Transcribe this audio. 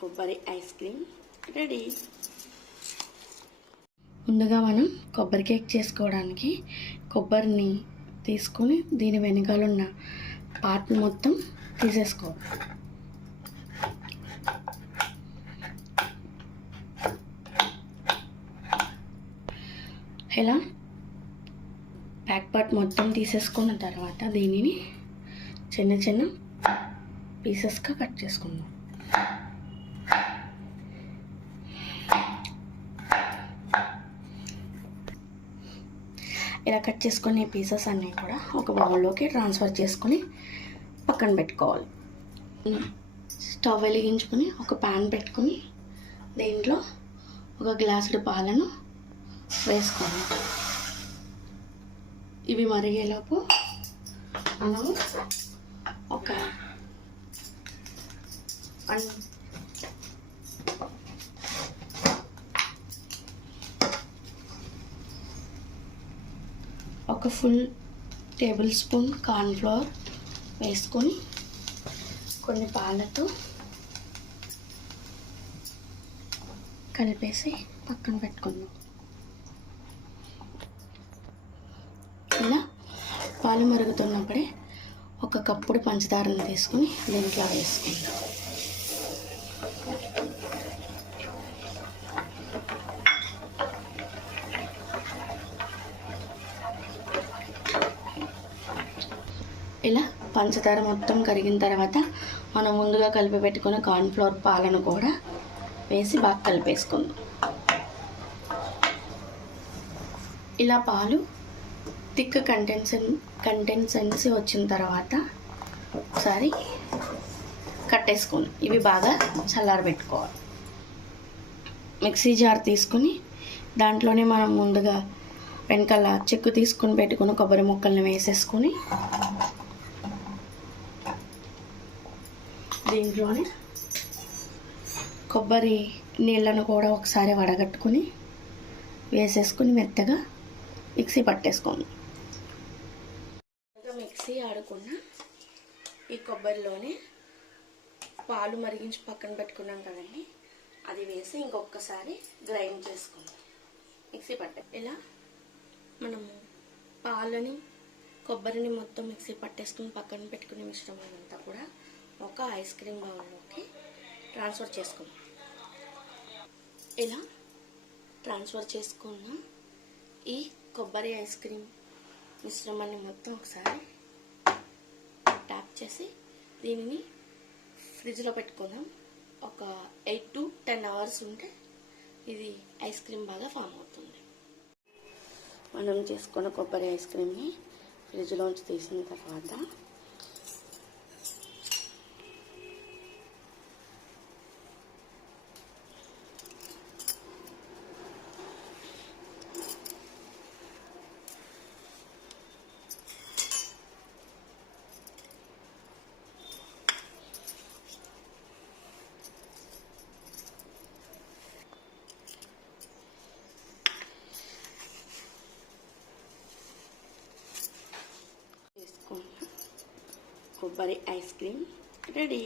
కొబ్బరి ice cream ready. ముందుగా మనం కొబ్బరి కేక్ చేసుకోవడానికి కొబ్బరిని తీసుకొని దీని వెనకాలన్న పార్ట్ మొత్తం తీసేసుకోవాలి. ఇలా బ్యాక్ పార్ట్ మొత్తం తీసేసుకున్న తర్వాత దీనిని చిన్న చిన్న పీసెస్గా కట్ చేసుకుందాం. ఇలా కట్ చేసుకునే పీసెస్ అన్నీ కూడా ఒక బౌల్లోకి ట్రాన్స్ఫర్ చేసుకొని పక్కన పెట్టుకోవాలి. స్టవ్ వెలిగించుకొని ఒక ప్యాన్ పెట్టుకొని దీంట్లో ఒక గ్లాసుడు పాలను వేసుకోవాలి. ఇవి మరిగేలోపు మనము ఒక ఫుల్ టేబుల్ స్పూన్ కార్న్ఫ్లోర్ వేసుకొని కొన్ని పాలతో కలిపేసి పక్కన పెట్టుకుందాం. ఇలా పాలు మరుగుతున్నప్పుడే ఒక కప్పుడు పంచదారను తీసుకుని దీంట్లో వేసుకుందాం. ఇలా పంచదార మొత్తం కరిగిన తర్వాత మనం ముందుగా కలిపి పెట్టుకున్న కార్న్ఫ్లోర్ పాలను కూడా వేసి బాగా కలిపేసుకుందాం. ఇలా పాలు థిక్ కంటెన్సెన్సీ వచ్చిన తర్వాత ఒకసారి కట్టేసుకుందాం. ఇవి బాగా చల్లారబెట్టుకోవాలి. మిక్సీ జార్ తీసుకుని దాంట్లోనే మనం ముందుగా వెనకాల చెక్కు తీసుకుని పెట్టుకుని కొబ్బరి ముక్కల్ని వేసేసుకొని దీంట్లోనే కొబ్బరి నీళ్ళను కూడా ఒకసారి వడగట్టుకుని వేసేసుకుని మెత్తగా మిక్సీ పట్టేసుకోండి. మిక్సీ ఆడుకున్న ఈ కొబ్బరిలోనే పాలు మరిగించి పక్కన పెట్టుకున్నాం కదండి, అది వేసి ఇంకొకసారి గ్రైండ్ చేసుకుందాం. మిక్సీ పట్టే ఇలా మనము పాలని కొబ్బరిని మొత్తం మిక్సీ పట్టేసుకుని పక్కన పెట్టుకునే మిశ్రమం అంతా కూడా ఒక ఐస్ క్రీమ్ బౌల్లోకి ట్రాన్స్ఫర్ చేసుకుందాం. ఇలా ట్రాన్స్ఫర్ చేసుకున్న ఈ కొబ్బరి ఐస్ క్రీమ్ మిశ్రమాన్ని మొత్తం ఒకసారి ట్యాప్ చేసి దీనిని ఫ్రిడ్జ్లో పెట్టుకుందాం. ఒక 8 to 10 అవర్స్ ఉంటే ఇది ఐస్ క్రీమ్ బాగా ఫామ్ అవుతుంది. మనం చేసుకున్న కొబ్బరి ఐస్ క్రీమ్ని ఫ్రిడ్జ్లోంచి తీసిన తర్వాత కొబ్బరి ఐస్ క్రీమ్ రెడీ.